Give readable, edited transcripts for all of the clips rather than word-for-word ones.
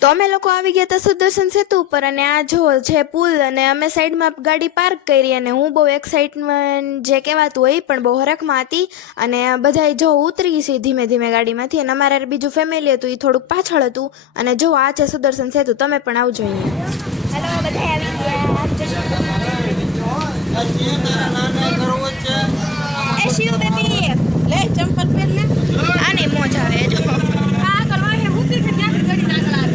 તો અમે લોકો આવી ગયા હતા સુદર્શન સેતુ ઉપર અને આ જો છે પુલ અને અમે સાઈડમાં ગાડી પાર્ક કરી અને હું બહુ એક્સાઇટમેન્ટ જે કહેવાતું હોય પણ બહુ હરખમાં હતી અને બધાય જો ઉતરી છે ધીમે ધીમે ગાડીમાંથી અને અમારે બીજું ફેમિલી હતું એ થોડુંક પાછળ હતું અને જો આ છે સુદર્શન સેતુ તમે પણ આવજો અહીંયા હેલો બધા આવી ગયા એ શિવ બેબી લે ચંપલ પહેરને આને મોજ આવે જો આ કરવા હે મૂકી કે ત્યાં ગાડી નાખલા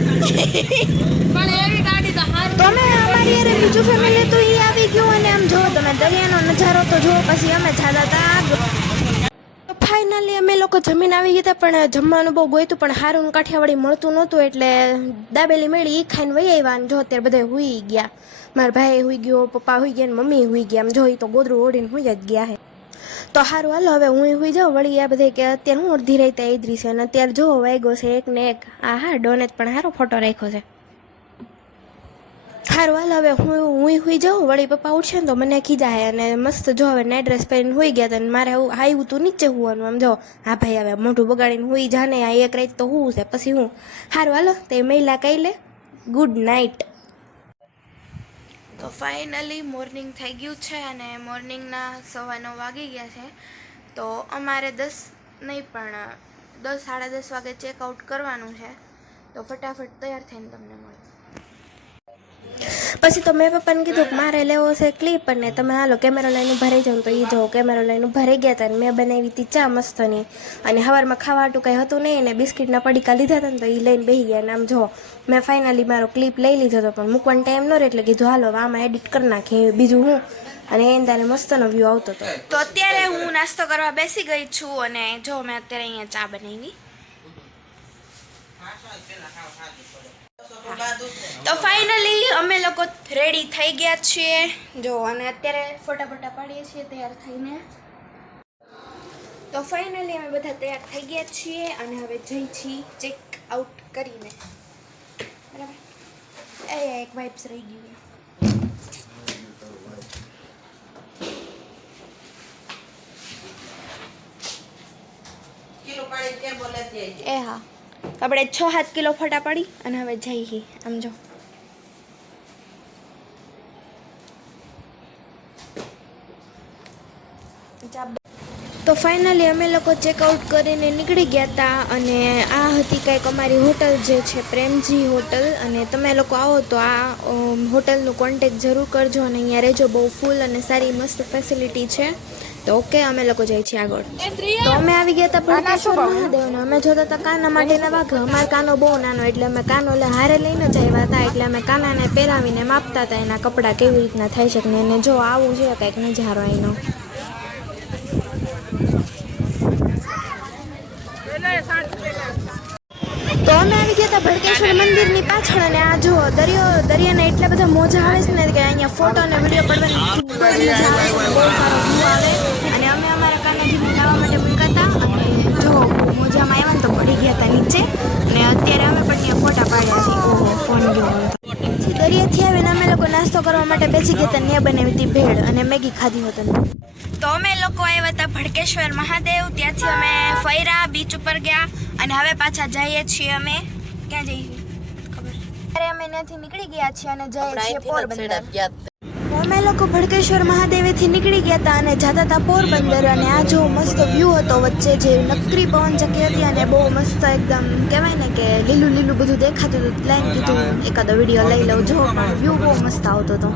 પણ એવી ગાડી તો હારું તમે અમારી યાર બીજું ફેમિલી તો ઈ આવી ગયું અને આમ જો તમે દરિયાનો નજારો તો જો પછી અમે જાતા હતા ફાઇનલી અમે લોકો જમીન આવી ગયા હતા પણ જમવાનું બહુ ગોઈતું પણ હારું કાઠિયાવાડી મળતું નહોતું એટલે દાબેલી મળી ઈ ખાઈને વહી આવ્યા અને જો અત્યારે બધા હુઈ ગયા મારા ભાઈ હુઈ ગયો પપ્પા હુઈ ગયા ને મમ્મી હુઈ ગયા આમ જોઈ તો ગોદરું ઓઢીને હુઈ જ ગયા હે તો સારું હાલો હવે હું હુઈ જાઉં વળી આ બધે કે અત્યારે હું અડધી રાતે આદરી છે અને અત્યારે જો વાગ્યો છે એક ને એક આ હા ડોનેટ પણ સારો ફોટો રાખ્યો છે સારું હાલ હવે હું હુઈ જાઉં વળી પપ્પા ઉઠશે ને તો મને ખીજાય અને મસ્ત જો હવે નાઇટ ડ્રેસ પહેરીને હુઈ ગયા હતા અને મારે આવ્યું તું નીચે હુવાનું આમ જો હા ભાઈ હવે મોઢું બગાડીને હુઈ જાને આ એક રાત તો હું છે પછી હું સારું હાલો તે મહિલા કહી લે ગુડ નાઇટ તો ફાઇનલી મોર્નિંગ થઈ ગયું છે અને મોર્નિંગના 9:15 વાગી ગયા છે તો અમારે 10 નહીં પણ 10 સાડા 10 વાગે ચેકઆઉટ કરવાનું છે તો ફટાફટ તૈયાર થઈને તમને મળે પછી તો મેં પપ્પાને કીધું કે મારે લેવો છે ક્લિપ અને તમે હાલો કેમેરો લઈને ઊભા રહી જાઓ તો એ જો કેમેરો લઈને ઊભા રહી ગયા હતા અને મેં બનાવી હતી ચા મસ્તની અને સવારમાં ખાવાટું કંઈ હતું નહીં ને બિસ્કિટના પડીકા લીધા હતા ને તો એ લઈને બેસી ગયા અને આમ જો મેં ફાઇનલી મારો ક્લિપ લઈ લીધો હતો પણ મૂકવાનો ટાઈમ ન રહે એટલે કીધું હાલો આમાં એડિટ કરી નાખીએ બીજું હું અને એને મસ્તનો વ્યૂ આવતો હતો તો અત્યારે હું નાસ્તો કરવા બેસી ગઈ છું અને જો મેં અત્યારે અહીંયા ચા બનાવી તો ફાઇનલી અમે લોકો રેડી થઈ ગયા છીએ જો અને અત્યારે ફોટા પાડીએ છીએ તૈયાર થઈને તો ફાઇનલી અમે બધા તૈયાર થઈ ગયા છીએ અને હવે જઈ છીએ ચેક આઉટ કરીને બરાબર એક વાઇબ્સ રહી ગયું એ હા આપણે 6-7 કિલો ફોટા પડી અને હવે જઈએ આમ જો તો ફાઇનલી અમે લોકો ચેકઆઉટ કરીને નીકળી ગયા હતા અને આ હતી કંઈક અમારી હોટલ જે છે પ્રેમજી હોટલ અને તમે લોકો આવો તો આ હોટલનું કોન્ટેક્ટ જરૂર કરજો અને અહીંયા રહેજો બહુ ફૂલ અને સારી મસ્ત ફેસિલિટી છે તો ઓકે અમે લોકો જઈએ છીએ આગળ તો અમે આવી ગયા હતા ભડકેશ્વર મહાદેવનો અમે જોતા હતા કાના માટેના વાઘ અમારો કાનો બહુ નાનો એટલે અમે કાનો હારે લઈને જ આવ્યા હતા એટલે અમે કાનાને પહેરાવીને માપતા હતા એના કપડાં કેવી રીતના થઈ શકે ને એને જો આવું છે કંઈક નજારો એનો તો અમે આવી ગયા હતા ભડકેશ્વર મંદિરની પાછળ અને આ જો દરિયાના એટલા બધા મોજા આવે છે ને કે અહીંયા ફોટો અને વિડીયો પડવાની ખૂબ જ મજા આવે છે બહુ સારો વ્યૂ આવે અને અમે અમારા કાનાજીને લાવવા માટે મૂક્યા હતા અને જો મોજામાં આવ્યા ને તો પડી ગયા હતા નીચે અને અત્યારે અમે પણ ત્યાં ફોટા પાડ્યા છીએ ઓહો ફોન ગયો પછી દરિયાથી આવીને અમે લોકો નાસ્તો કરવા માટે બેસી ગયા હતા ત્યાં બનાવી હતી ભેળ અને મેગી ખાધી હતી તો અમે લોકો આવ્યા હતા ભડકેશ્વર મહાદેવ ત્યાંથી અમે ફર્યા બીચ ઉપર ગયા અને હવે પાછા જઈએ છીએ અમે ક્યાં જઈએ ખબર અત્યારે અમે ત્યાંથી નીકળી ગયા છીએ અને જઈએ છીએ પોરબંદર અમે લોકો ભડકેશ્વર મહાદેવેથી નીકળી ગયા હતા અને જતા હતા પોરબંદર અને આ જો મસ્ત વ્યૂ હતો વચ્ચે જે નકરી પવન ચક્કી હતી અને બહુ મસ્ત એકદમ કહેવાય ને કે લીલું લીલું બધું દેખાતું હતું એટલે એમ કીધું એકાદો વિડીયો લઈ લઉં જો વ્યૂ બહુ મસ્ત આવતો હતો